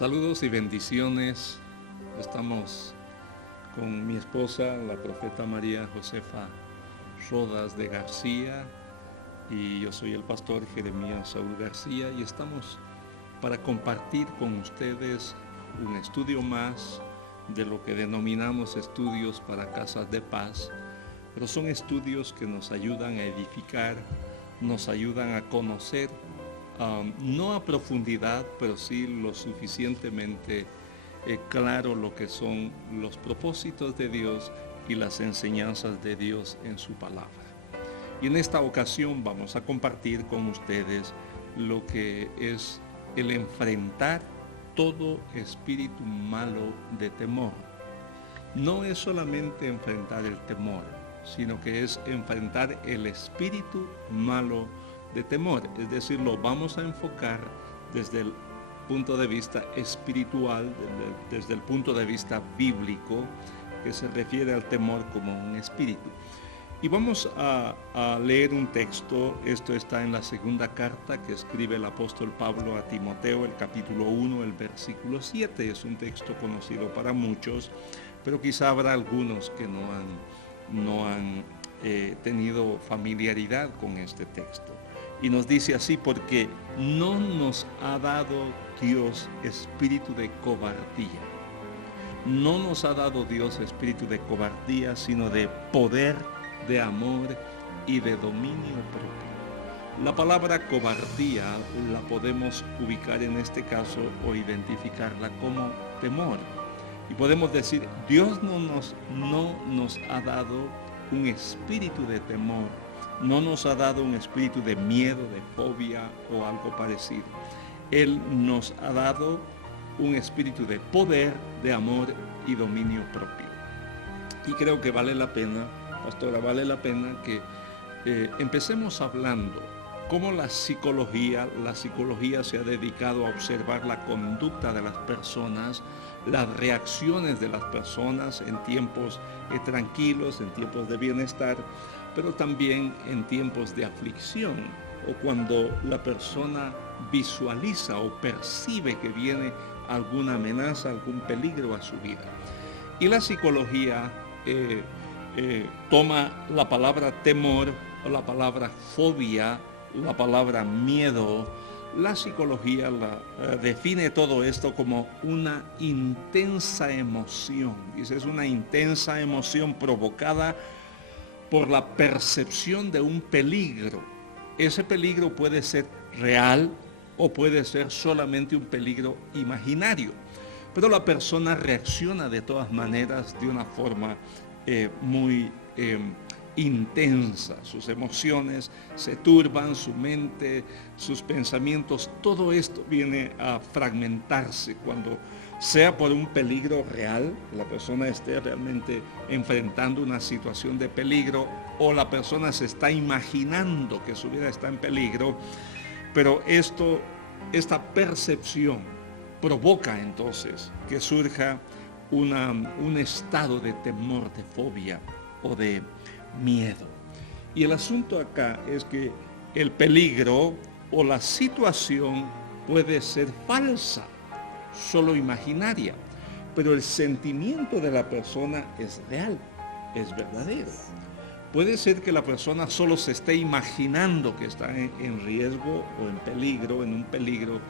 Saludos y bendiciones. Estamos con mi esposa, la profeta María Josefa Rodas de García, y yo soy el pastor Jeremías Saúl García, y estamos para compartir con ustedes un estudio más de lo que denominamos estudios para casas de paz, pero son estudios que nos ayudan a edificar, nos ayudan a conocer, no a profundidad, pero sí lo suficientemente claro lo que son los propósitos de Dios y las enseñanzas de Dios en su palabra. Y en esta ocasión vamos a compartir con ustedes lo que es el enfrentar todo espíritu malo de temor. No es solamente enfrentar el temor, sino que es enfrentar el espíritu malo de temor. Es decir, lo vamos a enfocar desde el punto de vista espiritual, desde el punto de vista bíblico, que se refiere al temor como un espíritu. Y vamos a leer un texto. Esto está en la segunda carta que escribe el apóstol Pablo a Timoteo, el capítulo 1, el versículo 7. Es un texto conocido para muchos, pero quizá habrá algunos que no han tenido familiaridad con este texto. Y nos dice así: porque no nos ha dado Dios espíritu de cobardía. No nos ha dado Dios espíritu de cobardía, sino de poder, de amor y de dominio propio. La palabra cobardía la podemos ubicar en este caso o identificarla como temor. Y podemos decir, Dios no nos ha dado un espíritu de temor, no nos ha dado un espíritu de miedo, de fobia o algo parecido. Él nos ha dado un espíritu de poder, de amor y dominio propio. Y creo que vale la pena, pastora, vale la pena que empecemos hablando cómo la psicología se ha dedicado a observar la conducta de las personas, las reacciones de las personas en tiempos tranquilos, en tiempos de bienestar, pero también en tiempos de aflicción, o cuando la persona visualiza o percibe que viene alguna amenaza, algún peligro a su vida. Y la psicología toma la palabra temor, o la palabra fobia, la palabra miedo. La psicología define todo esto como una intensa emoción. Dice, es una intensa emoción provocada por la percepción de un peligro. Ese peligro puede ser real o puede ser solamente un peligro imaginario, pero la persona reacciona de todas maneras de una forma muy intensa. Sus emociones se turban, su mente, sus pensamientos, todo esto viene a fragmentarse cuando sea por un peligro real, la persona esté realmente enfrentando una situación de peligro, o la persona se está imaginando que su vida está en peligro, pero esta percepción provoca entonces que surja un estado de temor, de fobia o de miedo. Y el asunto acá es que el peligro o la situación puede ser falsa, solo imaginaria, pero el sentimiento de la persona es real, es verdadero. Puede ser que la persona solo se esté imaginando que está en riesgo o en peligro, en un peligro,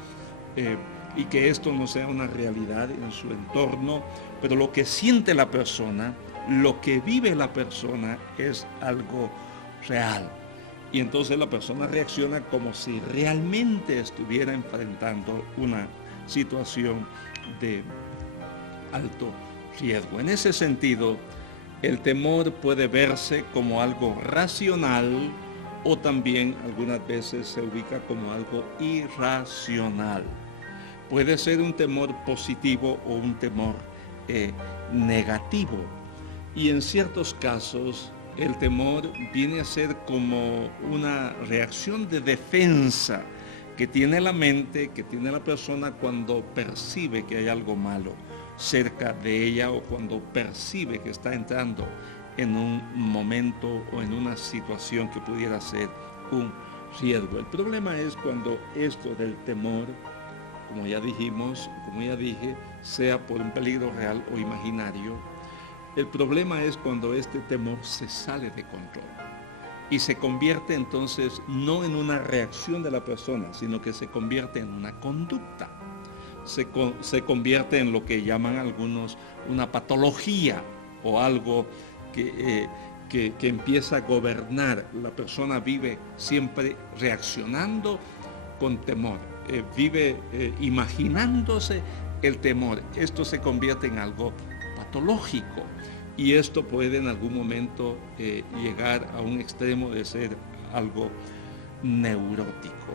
y que esto no sea una realidad en su entorno, pero lo que siente la persona, lo que vive la persona es algo real. Y entonces la persona reacciona como si realmente estuviera enfrentando una situación de alto riesgo. En ese sentido, el temor puede verse como algo racional, o también algunas veces se ubica como algo irracional. Puede ser un temor positivo o un temor negativo. Y en ciertos casos el temor viene a ser como una reacción de defensa que tiene la mente, que tiene la persona cuando percibe que hay algo malo cerca de ella, o cuando percibe que está entrando en un momento o en una situación que pudiera ser un riesgo. El problema es cuando esto del temor como ya dijimos, como ya dije, sea por un peligro real o imaginario. El problema es cuando este temor se sale de control y se convierte entonces no en una reacción de la persona, sino que se convierte en una conducta. Se convierte en lo que llaman algunos una patología o algo que empieza a gobernar. La persona vive siempre reaccionando con temor, vive imaginándose el temor. Esto se convierte en algo patológico y esto puede en algún momento llegar a un extremo de ser algo neurótico.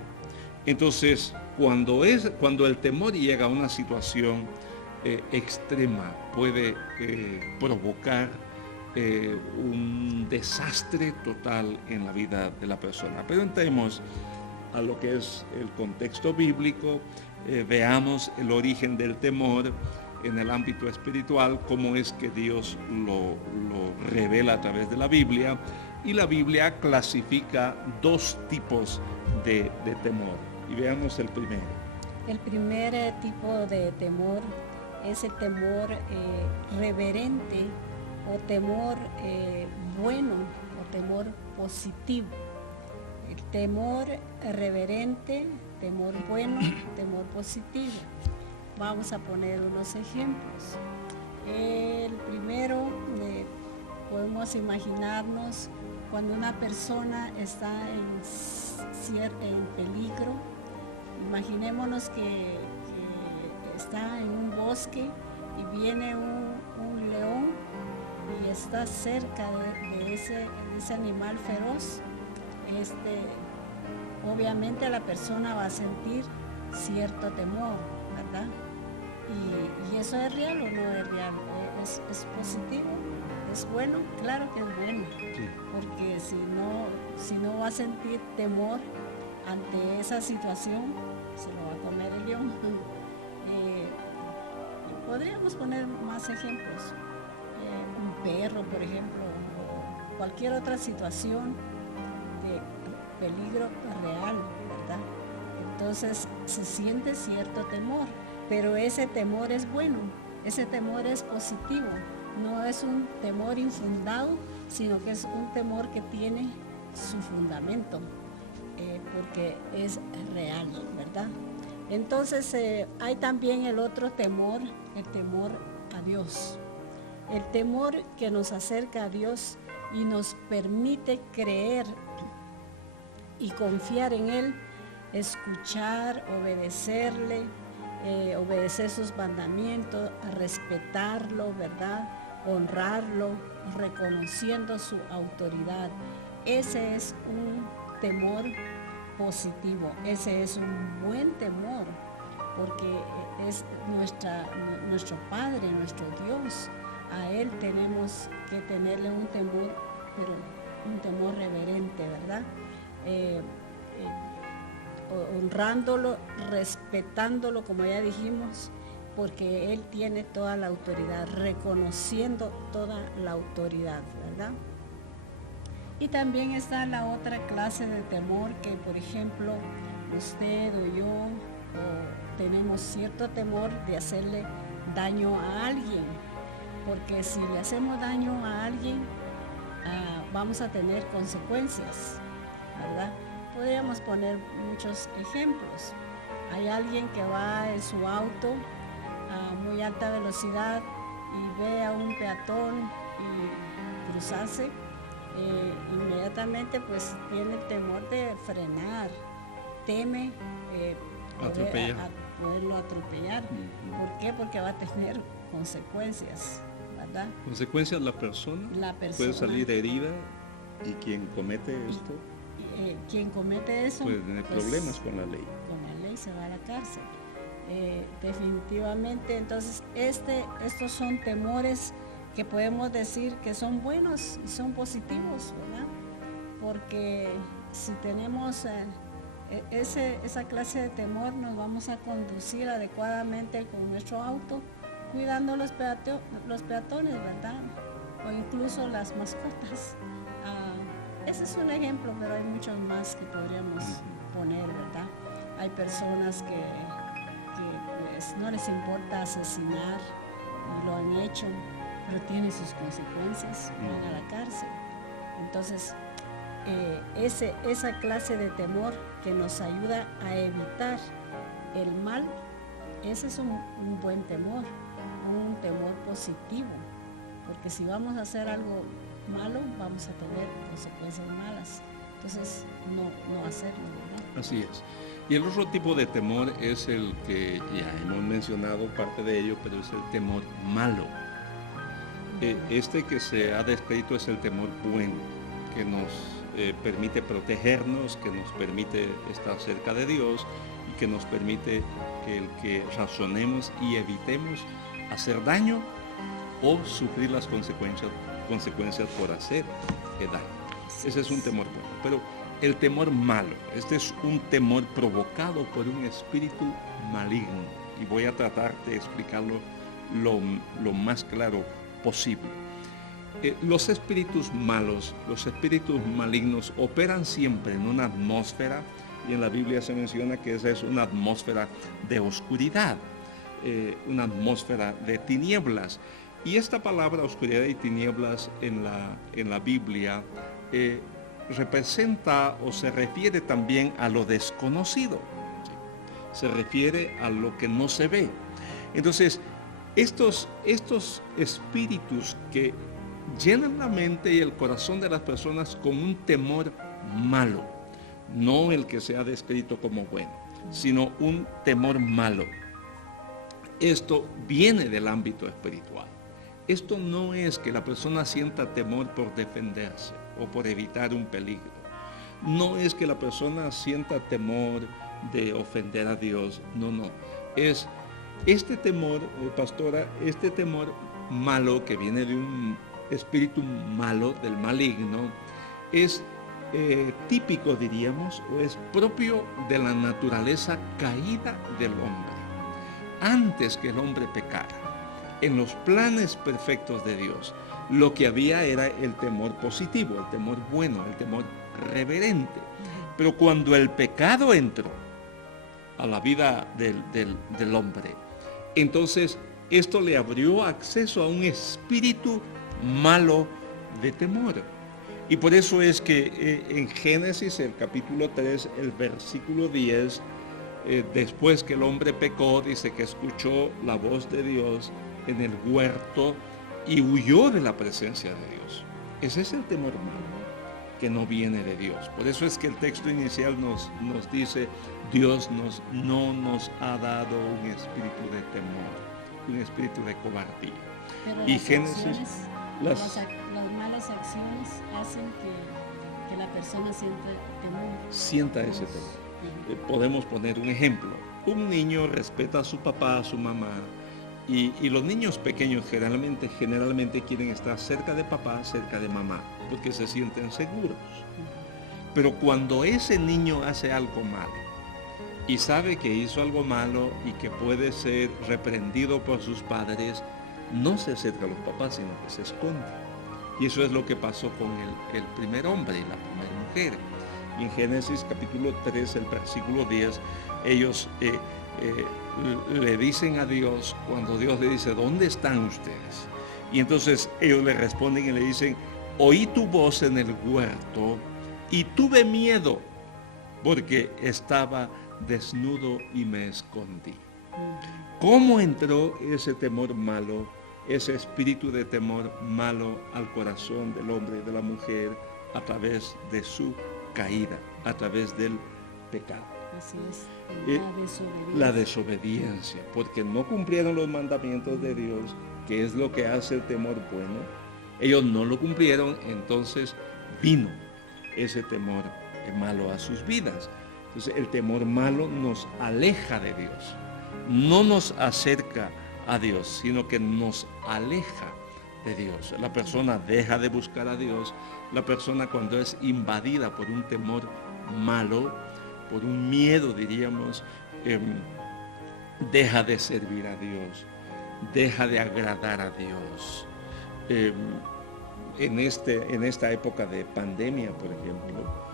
Entonces, cuando el temor llega a una situación extrema, puede provocar un desastre total en la vida de la persona. Pero entremos a lo que es el contexto bíblico, veamos el origen del temor en el ámbito espiritual, cómo es que Dios lo revela a través de la Biblia, y la Biblia clasifica dos tipos de temor. Y veamos el primero. El primer tipo de temor es el temor reverente o temor bueno o temor positivo. El temor reverente, temor bueno, temor positivo. Vamos a poner unos ejemplos. El primero, podemos imaginarnos cuando una persona está en peligro. Imaginémonos que está en un bosque y viene un león y está cerca de ese animal feroz. Obviamente la persona va a sentir cierto temor, ¿verdad? Y eso es real o no es real, es positivo, es bueno, claro que es bueno, sí. Porque si no va a sentir temor ante esa situación, se lo va a comer el león. Podríamos poner más ejemplos, un perro, por ejemplo, o cualquier otra situación de peligro real, ¿verdad? Entonces se siente cierto temor, pero ese temor es bueno, ese temor es positivo, no es un temor infundado, sino que es un temor que tiene su fundamento, porque es real, ¿verdad? Entonces hay también el otro temor, el temor a Dios, el temor que nos acerca a Dios y nos permite creer y confiar en Él, escuchar, obedecerle, obedecer sus mandamientos, respetarlo, ¿verdad? Honrarlo, reconociendo su autoridad. Ese es un temor positivo, ese es un buen temor, porque es nuestro Padre, nuestro Dios. A Él tenemos que tenerle un temor, pero un temor reverente, ¿verdad? Honrándolo, respetándolo, como ya dijimos, porque Él tiene toda la autoridad, reconociendo toda la autoridad, ¿verdad? Y también está la otra clase de temor que, por ejemplo, usted o yo tenemos cierto temor de hacerle daño a alguien, porque si le hacemos daño a alguien, vamos a tener consecuencias, ¿verdad? Podríamos poner muchos ejemplos. Hay alguien que va en su auto a muy alta velocidad y ve a un peatón y cruzarse, inmediatamente pues tiene el temor de frenar, teme poderlo atropellar. ¿Por qué? Porque va a tener consecuencias, ¿verdad? ¿Consecuencias la persona? Puede salir herida, y quien comete esto quien comete eso puede tener problemas con la ley. Con la ley se va a la cárcel. Definitivamente, entonces estos son temores que podemos decir que son buenos y son positivos, ¿verdad? Porque si tenemos esa clase de temor, nos vamos a conducir adecuadamente con nuestro auto, cuidando los peatones, ¿verdad? O incluso las mascotas. Ese es un ejemplo, pero hay muchos más que podríamos poner, ¿verdad? Hay personas que no les importa asesinar y lo han hecho, pero tiene sus consecuencias, van a la cárcel. Entonces, esa clase de temor que nos ayuda a evitar el mal, ese es un buen temor, un temor positivo, porque si vamos a hacer algo malo, vamos a tener consecuencias malas. Entonces, no hacerlo, ¿verdad? Así es. Y el otro tipo de temor es el que ya hemos mencionado parte de ello, pero es el temor malo. Este que se ha descrito es el temor bueno, que nos permite protegernos, que nos permite estar cerca de Dios y que nos permite que razonemos y evitemos hacer daño o sufrir las consecuencias por hacer daño. Ese es un temor bueno. Pero el temor malo, este es un temor provocado por un espíritu maligno. Y voy a tratar de explicarlo lo más claro posible. Los espíritus malos, los espíritus malignos operan siempre en una atmósfera, y en la Biblia se menciona que esa es una atmósfera de oscuridad, una atmósfera de tinieblas. Y esta palabra oscuridad y tinieblas en la Biblia representa o se refiere también a lo desconocido, se refiere a lo que no se ve. Entonces, estos espíritus que llenan la mente y el corazón de las personas con un temor malo, no el que se ha descrito como bueno, sino un temor malo. Esto viene del ámbito espiritual. Esto no es que la persona sienta temor por defenderse o por evitar un peligro. No es que la persona sienta temor de ofender a Dios. No. Es este temor, pastora, este temor malo que viene de un espíritu malo, del maligno, es típico, diríamos, o es propio de la naturaleza caída del hombre. Antes que el hombre pecara, en los planes perfectos de Dios, lo que había era el temor positivo, el temor bueno, el temor reverente. Pero cuando el pecado entró a la vida del hombre, entonces esto le abrió acceso a un espíritu malo de temor. Y por eso es que en Génesis, el capítulo 3, el versículo 10, después que el hombre pecó, dice que escuchó la voz de Dios en el huerto y huyó de la presencia de Dios. Ese es el temor malo, que no viene de Dios. Por eso es que el texto inicial nos dice, Dios no nos ha dado un espíritu de temor, un espíritu de cobardía. Pero y Génesis, las malas acciones hacen que la persona sienta ese temor. Podemos poner un ejemplo. Un niño respeta a su papá, a su mamá, y los niños pequeños generalmente quieren estar cerca de papá, cerca de mamá, porque se sienten seguros. Pero cuando ese niño hace algo malo y sabe que hizo algo malo y que puede ser reprendido por sus padres, no se acerca a los papás, sino que se esconde. Y eso es lo que pasó con el primer hombre y la primera mujer. Y en Génesis capítulo 3, el versículo 10, ellos le dicen a Dios, cuando Dios le dice, ¿dónde están ustedes? Y entonces ellos le responden y le dicen, oí tu voz en el huerto y tuve miedo porque estaba desnudo y me escondí. ¿Cómo entró ese temor malo, ese espíritu de temor malo al corazón del hombre y de la mujer? A través de su caída, a través del pecado. Así es, la desobediencia, porque no cumplieron los mandamientos de Dios, que es lo que hace el temor bueno. Ellos no lo cumplieron, entonces vino ese temor malo a sus vidas. Entonces el temor malo nos aleja de Dios, no nos acerca a Dios, sino que nos aleja de Dios. La persona deja de buscar a Dios. La persona, cuando es invadida por un temor malo, por un miedo, diríamos, deja de servir a Dios, deja de agradar a Dios. En esta época de pandemia, por ejemplo,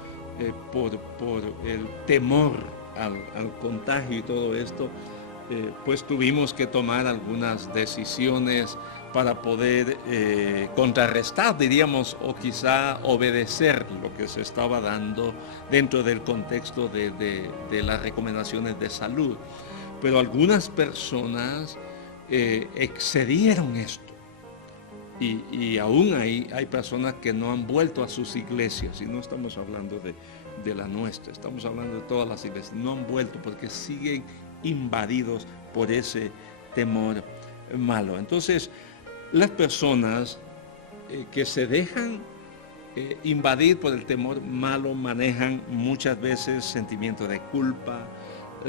por el temor al contagio y todo esto, pues tuvimos que tomar algunas decisiones para poder contrarrestar, diríamos, o quizá obedecer lo que se estaba dando dentro del contexto de las recomendaciones de salud. Pero algunas personas excedieron esto. Y aún hay personas que no han vuelto a sus iglesias, y no estamos hablando de la nuestra, estamos hablando de todas las iglesias, no han vuelto porque siguen invadidos por ese temor malo. Entonces, las personas que se dejan invadir por el temor malo manejan muchas veces sentimiento de culpa,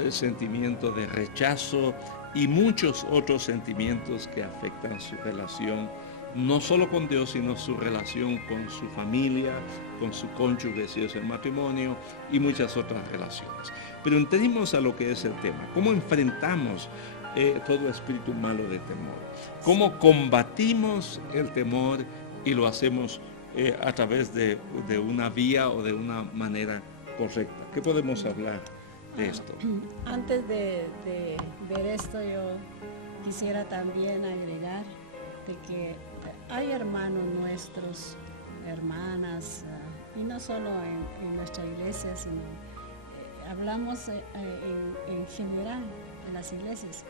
sentimiento de rechazo y muchos otros sentimientos que afectan su relación, no solo con Dios, sino su relación con su familia, con su cónyuge si es el matrimonio y muchas otras relaciones. Pero entremos a lo que es el tema. ¿Cómo enfrentamos todo espíritu malo de temor? ¿Cómo combatimos el temor y lo hacemos a través de una vía o de una manera correcta? ¿Qué podemos hablar de esto? Antes de ver esto, yo quisiera también agregar de que hay hermanos nuestros, hermanas, y no solo en nuestra iglesia, sino hablamos en general en las iglesias,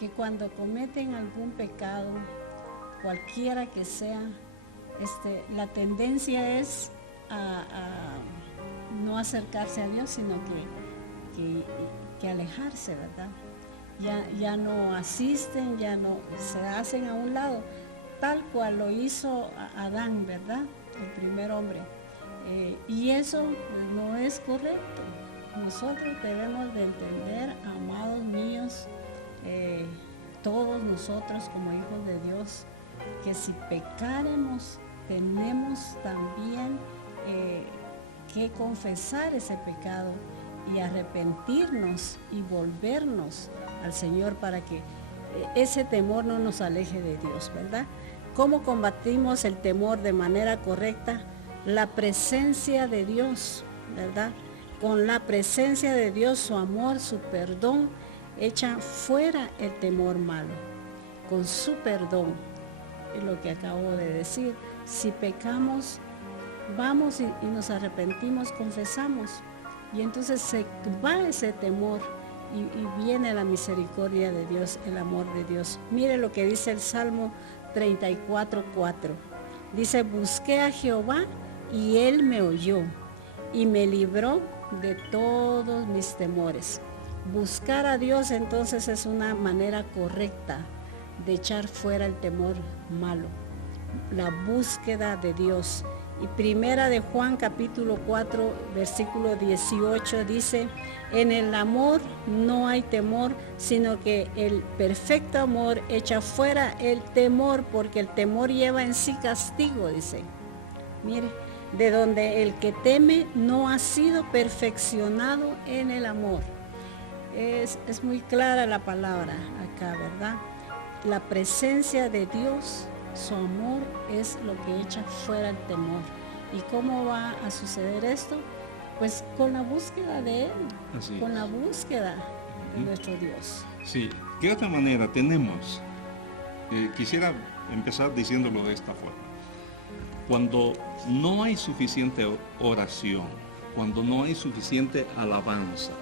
que cuando cometen algún pecado, cualquiera que sea, la tendencia es a no acercarse a Dios, sino que alejarse, ¿verdad? Ya no asisten, ya no se hacen a un lado, tal cual lo hizo Adán, ¿verdad? El primer hombre. Y eso no es correcto. Nosotros debemos de entender, amados míos, todos nosotros como hijos de Dios, que si pecaremos, tenemos también que confesar ese pecado y arrepentirnos y volvernos al Señor para que ese temor no nos aleje de Dios, ¿verdad? ¿Cómo combatimos el temor de manera correcta? La presencia de Dios, ¿verdad? Con la presencia de Dios, su amor, su perdón, echa fuera el temor malo. Con su perdón, es lo que acabo de decir. Si pecamos, vamos y nos arrepentimos, confesamos. Y entonces se va ese temor y viene la misericordia de Dios, el amor de Dios. Mire lo que dice el Salmo 34:4. Dice, busqué a Jehová y Él me oyó y me libró de todos mis temores. Buscar a Dios entonces es una manera correcta de echar fuera el temor malo. La búsqueda de Dios. Y primera de Juan capítulo 4 versículo 18 dice, en el amor no hay temor, sino que el perfecto amor echa fuera el temor, porque el temor lleva en sí castigo, dice. Mire, de donde el que teme no ha sido perfeccionado en el amor. Es muy clara la palabra acá, ¿verdad? La presencia de Dios, su amor es lo que echa fuera el temor. ¿Y cómo va a suceder esto? Pues con la búsqueda de Él, con la búsqueda de nuestro Dios. Sí, ¿qué otra manera tenemos? Quisiera empezar diciéndolo de esta forma. Cuando no hay suficiente oración, cuando no hay suficiente alabanza,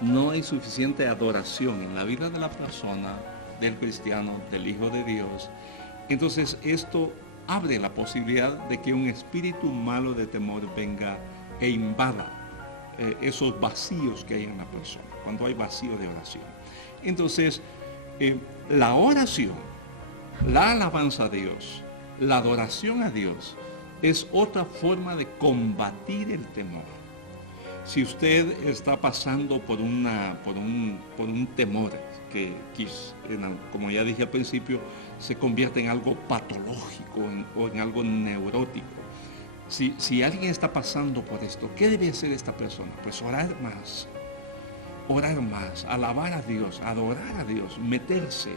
no hay suficiente adoración en la vida de la persona, del cristiano, del Hijo de Dios, entonces esto abre la posibilidad de que un espíritu malo de temor venga e invada esos vacíos que hay en la persona, cuando hay vacío de oración. Entonces, la oración, la alabanza a Dios, la adoración a Dios, es otra forma de combatir el temor. Si usted está pasando por un temor que, como ya dije al principio, se convierte en algo patológico o en algo neurótico. Si alguien está pasando por esto, ¿qué debe hacer esta persona? Pues orar más, alabar a Dios, adorar a Dios, meterse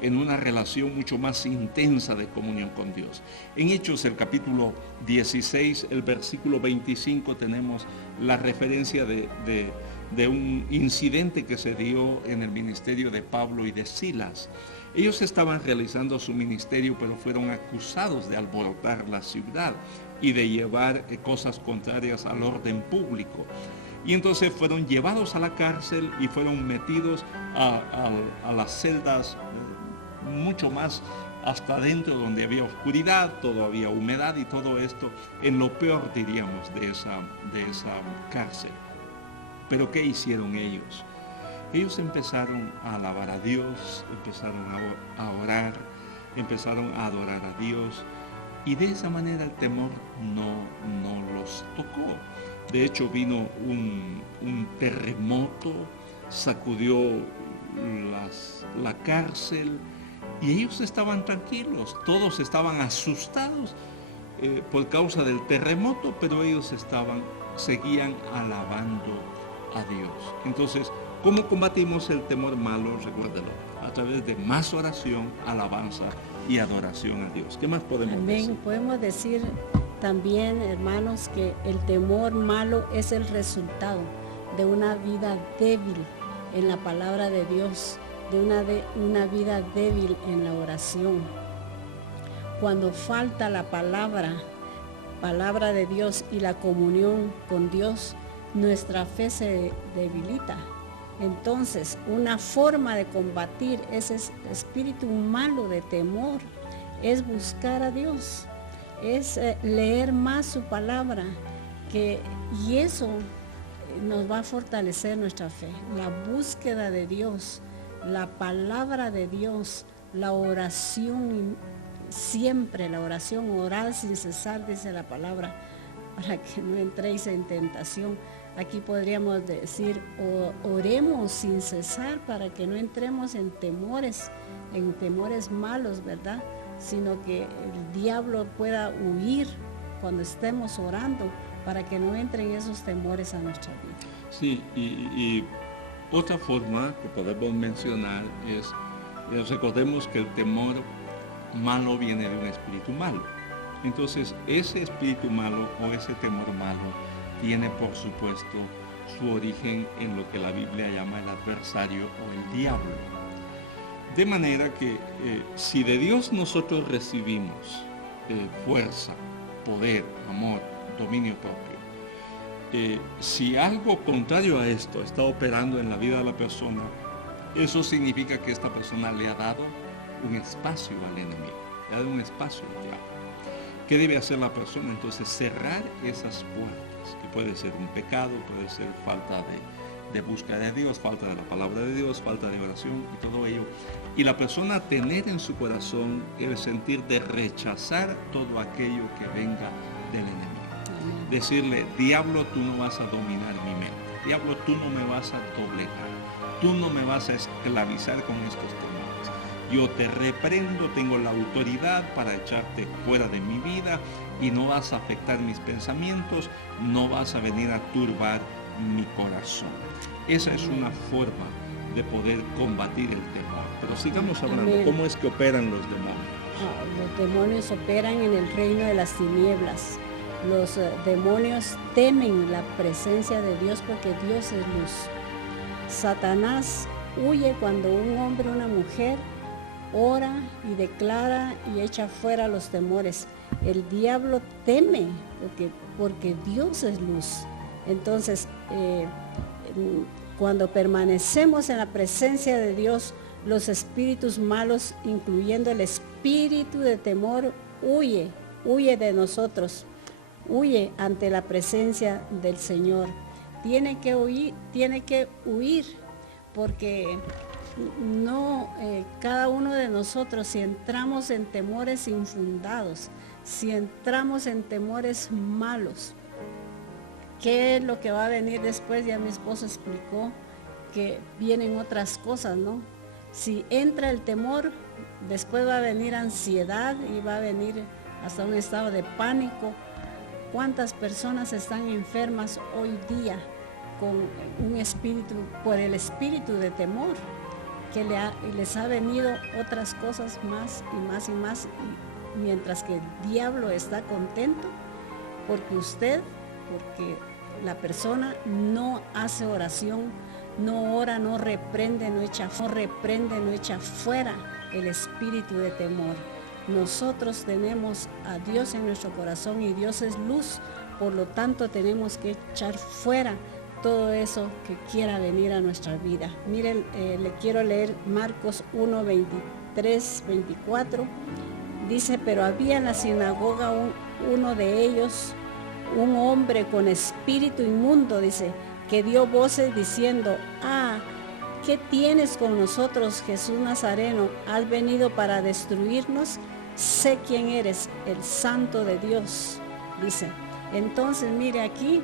en una relación mucho más intensa de comunión con Dios. En Hechos, el capítulo 16, el versículo 25, tenemos la referencia de de un incidente que se dio en el ministerio de Pablo y de Silas. Ellos estaban realizando su ministerio, pero fueron acusados de alborotar la ciudad y de llevar cosas contrarias al orden público. Y entonces fueron llevados a la cárcel y fueron metidos a las celdas mucho más hasta adentro, donde había oscuridad, todo había humedad y todo esto, en lo peor, diríamos, de esa cárcel. Pero ¿qué hicieron ellos? Ellos empezaron a alabar a Dios, empezaron a orar, empezaron a adorar a Dios, y de esa manera el temor no los tocó. De hecho, vino un terremoto, sacudió la cárcel, y ellos estaban tranquilos. Todos estaban asustados por causa del terremoto, pero ellos seguían alabando a Dios. Entonces, ¿cómo combatimos el temor malo? Recuérdelo, a través de más oración, alabanza y adoración a Dios. ¿Qué más podemos decir? Podemos decir también, hermanos, que el temor malo es el resultado de una vida débil en la palabra de Dios, de una vida débil en la oración. Cuando falta la palabra de Dios y la comunión con Dios, nuestra fe se debilita. Entonces, una forma de combatir ese espíritu malo de temor es buscar a Dios, es leer más su palabra, y eso nos va a fortalecer nuestra fe. La búsqueda de Dios, la palabra de Dios, la oración, siempre la oración, orar sin cesar, dice la palabra, para que no entréis en tentación. Aquí podríamos decir, oremos sin cesar para que no entremos en temores malos, ¿verdad? Sino que el diablo pueda huir cuando estemos orando, para que no entren esos temores a nuestra vida. Sí, y otra forma que podemos mencionar es, recordemos que el temor malo viene de un espíritu malo. Entonces, ese espíritu malo o ese temor malo tiene, por supuesto, su origen en lo que la Biblia llama el adversario o el diablo. De manera que si de Dios nosotros recibimos fuerza, poder, amor, dominio propio, si algo contrario a esto está operando en la vida de la persona, eso significa que esta persona le ha dado un espacio al enemigo, le ha dado un espacio al diablo. ¿Qué debe hacer la persona? Entonces, cerrar esas puertas, que puede ser un pecado, puede ser falta de búsqueda de Dios, falta de la palabra de Dios, falta de oración y todo ello. Y la persona tener en su corazón el sentir de rechazar todo aquello que venga del enemigo. Decirle, diablo, tú no vas a dominar mi mente. Diablo, tú no me vas a doblegar. Tú no me vas a esclavizar con estos temores. Yo te reprendo, tengo la autoridad para echarte fuera de mi vida y no vas a afectar mis pensamientos, no vas a venir a turbar mi corazón. Esa es una forma de poder combatir el temor. Pero sigamos hablando. Amén. ¿Cómo es que operan los demonios? Los demonios operan en el reino de las tinieblas. Los demonios temen la presencia de Dios porque Dios es luz. Satanás huye cuando un hombre o una mujer ora y declara y echa fuera los temores. El diablo teme porque Dios es luz. Entonces, cuando permanecemos en la presencia de Dios, los espíritus malos, incluyendo el espíritu de temor, huye de nosotros, huye ante la presencia del Señor. Tiene que huir, porque cada uno de nosotros, si entramos en temores infundados, si entramos en temores malos, ¿qué es lo que va a venir después? Ya mi esposo explicó que vienen otras cosas, ¿no? Si entra el temor, después va a venir ansiedad y va a venir hasta un estado de pánico. ¿Cuántas personas están enfermas hoy día con por el espíritu de temor? Que les ha venido otras cosas más y más y más, mientras que el diablo está contento porque la persona no hace oración, no ora, no reprende, no echa fuera el espíritu de temor. Nosotros tenemos a Dios en nuestro corazón y Dios es luz, por lo tanto tenemos que echar fuera todo eso que quiera venir a nuestra vida. Miren, le quiero leer Marcos 1, 23, 24. Dice, pero había en la sinagoga uno de ellos, un hombre con espíritu inmundo, dice, que dio voces diciendo, ¿qué tienes con nosotros, Jesús Nazareno? ¿Has venido para destruirnos? Sé quién eres, el Santo de Dios, dice. Entonces, mire aquí,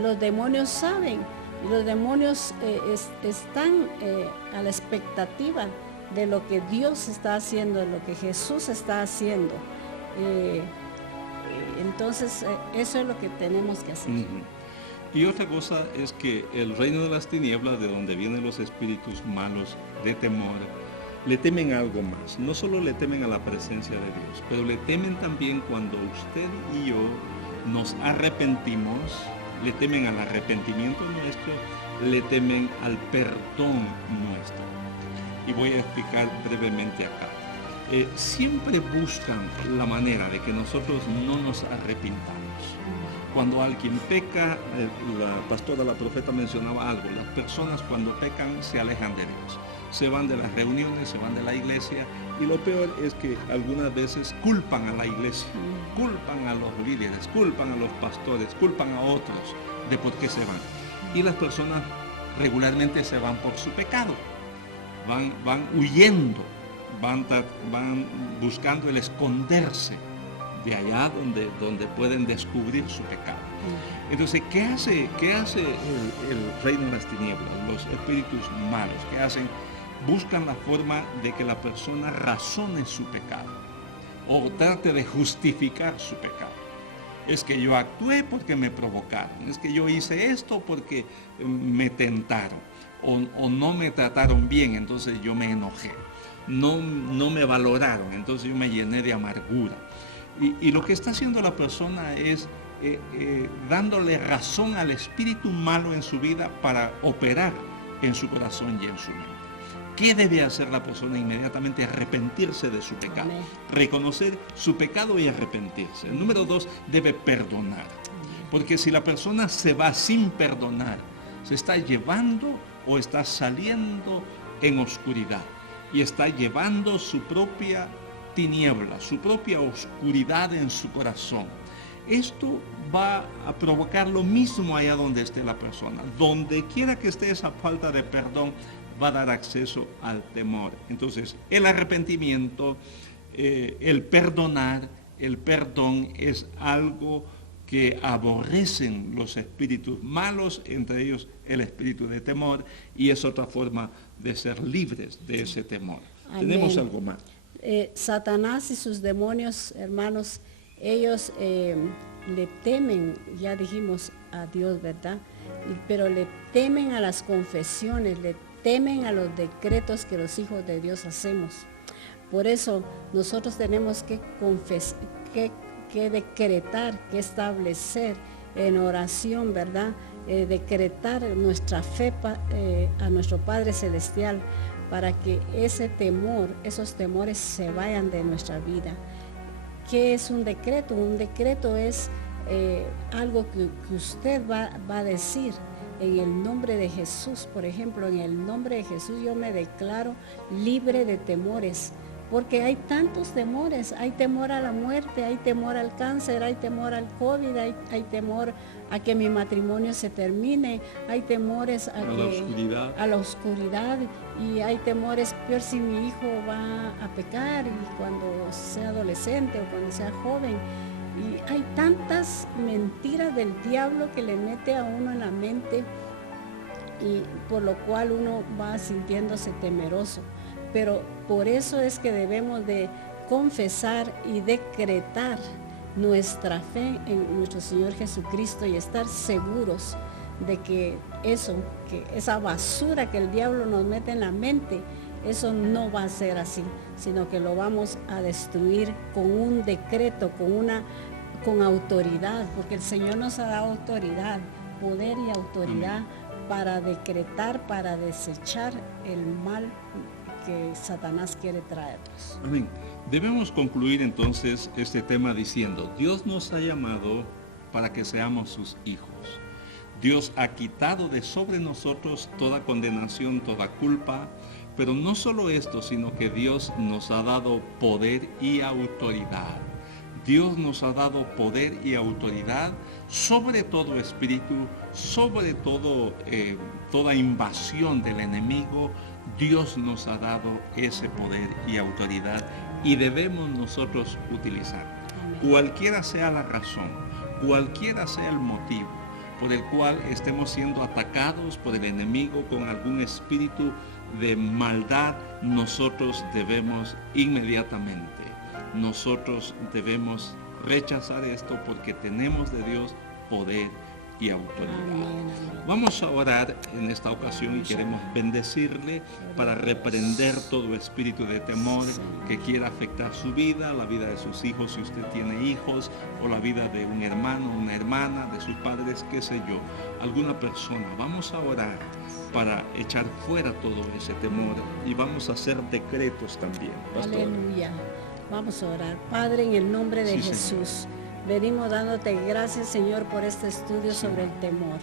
los demonios saben, los demonios están a la expectativa de lo que Dios está haciendo, de lo que Jesús está haciendo. Entonces, eso es lo que tenemos que hacer. Y otra cosa es que el reino de las tinieblas, de donde vienen los espíritus malos de temor, le temen algo más. No solo le temen a la presencia de Dios, pero le temen también cuando usted y yo nos arrepentimos, le temen al arrepentimiento nuestro, le temen al perdón nuestro. Y voy a explicar brevemente acá. Siempre buscan la manera de que nosotros no nos arrepintamos. Cuando alguien peca, la pastora, la profeta mencionaba algo, las personas cuando pecan se alejan de Dios, se van de las reuniones, se van de la iglesia, y lo peor es que algunas veces culpan a la iglesia, culpan a los líderes, culpan a los pastores, culpan a otros de por qué se van. Y las personas regularmente se van por su pecado, van huyendo, van buscando el esconderse de allá donde pueden descubrir su pecado. Entonces, ¿qué hace el reino de las tinieblas? Los espíritus malos, ¿qué hacen? Buscan la forma de que la persona razone su pecado o trate de justificar su pecado. Es que yo actué porque me provocaron, es que yo hice esto porque me tentaron o no me trataron bien, entonces yo me enojé, no me valoraron, entonces yo me llené de amargura. Y lo que está haciendo la persona es dándole razón al espíritu malo en su vida para operar en su corazón y en su mente. ¿Qué debe hacer la persona inmediatamente? Arrepentirse de su pecado. Amén. Reconocer su pecado y arrepentirse. El número 2, debe perdonar. Porque si la persona se va sin perdonar, se está llevando o está saliendo en oscuridad y está llevando su propia tiniebla, su propia oscuridad en su corazón. Esto va a provocar lo mismo allá donde esté la persona. Donde quiera que esté esa falta de perdón, va a dar acceso al temor. Entonces, el arrepentimiento, el perdonar, el perdón es algo que aborrecen los espíritus malos, entre ellos el espíritu de temor, y es otra forma de ser libres de ese temor. Amén. Tenemos algo más. Satanás y sus demonios, hermanos, ellos le temen, ya dijimos, a Dios, ¿verdad? Pero le temen a las confesiones, le temen a los decretos que los hijos de Dios hacemos. Por eso nosotros tenemos que decretar, que establecer en oración, ¿verdad? Decretar nuestra fe a nuestro Padre Celestial para que ese temor, esos temores se vayan de nuestra vida. ¿Qué es un decreto? Un decreto es algo que usted va a decir. En el nombre de Jesús, por ejemplo, en el nombre de Jesús yo me declaro libre de temores, porque hay tantos temores, hay temor a la muerte, hay temor al cáncer, hay temor al COVID, hay temor a que mi matrimonio se termine, hay temores a la oscuridad, y hay temores, peor si mi hijo va a pecar y cuando sea adolescente o cuando sea joven. Y hay tantas mentiras del diablo que le mete a uno en la mente y por lo cual uno va sintiéndose temeroso. Pero por eso es que debemos de confesar y decretar nuestra fe en nuestro Señor Jesucristo y estar seguros de que esa basura que el diablo nos mete en la mente, eso no va a ser así, sino que lo vamos a destruir con un decreto, con autoridad, porque el Señor nos ha dado autoridad, poder y autoridad para decretar, para desechar el mal que Satanás quiere traernos. Amén. Debemos concluir entonces este tema diciendo, Dios nos ha llamado para que seamos sus hijos. Dios ha quitado de sobre nosotros toda condenación, toda culpa, pero no solo esto, sino que Dios nos ha dado poder y autoridad. Dios nos ha dado poder y autoridad sobre todo espíritu, sobre todo toda invasión del enemigo. Dios nos ha dado ese poder y autoridad y debemos nosotros utilizar. Cualquiera sea la razón, cualquiera sea el motivo por el cual estemos siendo atacados por el enemigo con algún espíritu de maldad, nosotros debemos inmediatamente, nosotros debemos rechazar esto porque tenemos de Dios poder y autoridad. Vamos a orar en esta ocasión y queremos bendecirle para reprender todo espíritu de temor que quiera afectar su vida, la vida de sus hijos si usted tiene hijos, o la vida de un hermano, una hermana, de sus padres, qué sé yo, alguna persona. Vamos a orar para echar fuera todo ese temor y vamos a hacer decretos también, pastor. Aleluya. Vamos a orar. Padre, en el nombre de Jesús. Señor. Venimos dándote gracias, Señor, por este estudio sobre el temor.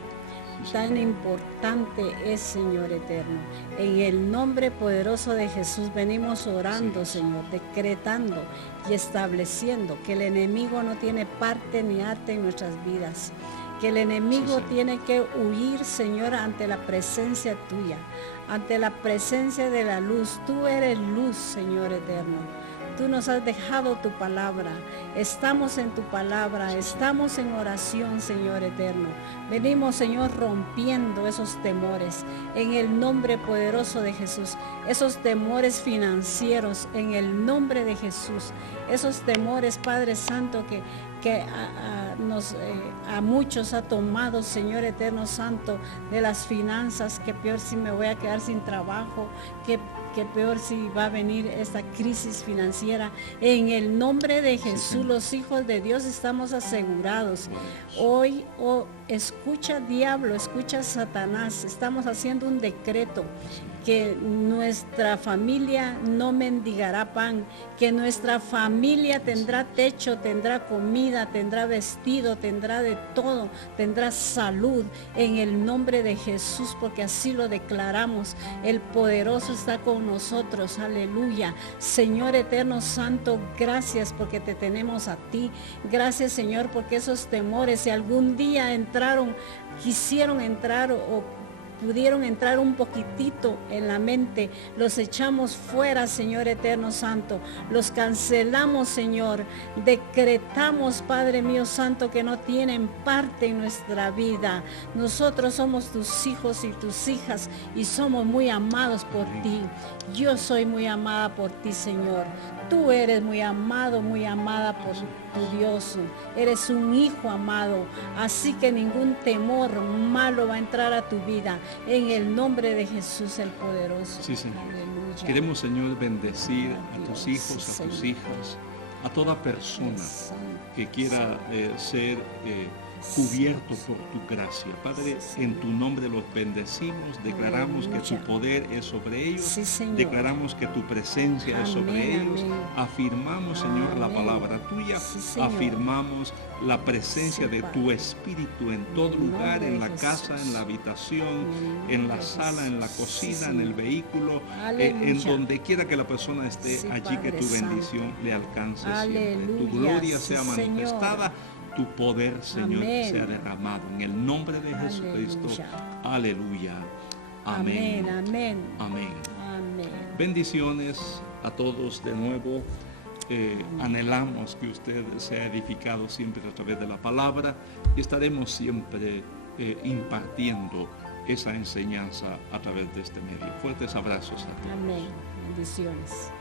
Tan importante es, Señor eterno. En el nombre poderoso de Jesús venimos orando, Señor, decretando y estableciendo que el enemigo no tiene parte ni arte en nuestras vidas. Que el enemigo tiene que huir, Señor, ante la presencia tuya, ante la presencia de la luz. Tú eres luz, Señor eterno. Tú nos has dejado tu palabra. Estamos en tu palabra. Estamos en oración, Señor eterno. Venimos, Señor, rompiendo esos temores en el nombre poderoso de Jesús. Esos temores financieros en el nombre de Jesús. Esos temores, Padre Santo, que a muchos ha tomado, Señor eterno santo, de las finanzas, que peor si me voy a quedar sin trabajo, que peor si va a venir esta crisis financiera. En el nombre de Jesús, los hijos de Dios estamos asegurados. Hoy, escucha diablo, escucha Satanás, estamos haciendo un decreto que nuestra familia no mendigará pan, que nuestra familia tendrá techo, tendrá comida, tendrá vestido, tendrá de todo, tendrá salud en el nombre de Jesús, porque así lo declaramos. El poderoso está con nosotros, aleluya. Señor eterno santo, gracias porque te tenemos a ti. Gracias, Señor, porque esos temores, si algún día quisieron entrar o pudieron entrar un poquitito en la mente, los echamos fuera, Señor eterno santo, los cancelamos, Señor, decretamos, Padre mío santo, que no tienen parte en nuestra vida. Nosotros somos tus hijos y tus hijas y somos muy amados por ti. Yo soy muy amada por ti, Señor. Tú eres muy amado, muy amada por tu Dios. Eres un hijo amado, así que ningún temor malo va a entrar a tu vida. En el nombre de Jesús el poderoso. Sí, Señor. Aleluya. Queremos, Señor, bendecir a tus hijos, a tus hijas, a toda persona que quiera ser cubierto por tu gracia. Padre, en tu nombre los bendecimos, declaramos que tu poder es sobre ellos, declaramos que tu presencia es sobre ellos, afirmamos, Señor, la palabra tuya, afirmamos la presencia de tu Espíritu en todo lugar, en la casa, en la habitación, en la sala, en la cocina, en el vehículo, en donde quiera que la persona esté, allí que tu bendición le alcance siempre. Tu gloria sea manifestada, tu poder, Señor, sea derramado en el nombre de Jesucristo. Aleluya. Amén. Amén. Amén. Bendiciones a todos de nuevo. Anhelamos que usted sea edificado siempre a través de la palabra y estaremos siempre impartiendo esa enseñanza a través de este medio. Fuertes abrazos a todos. Amén. Bendiciones.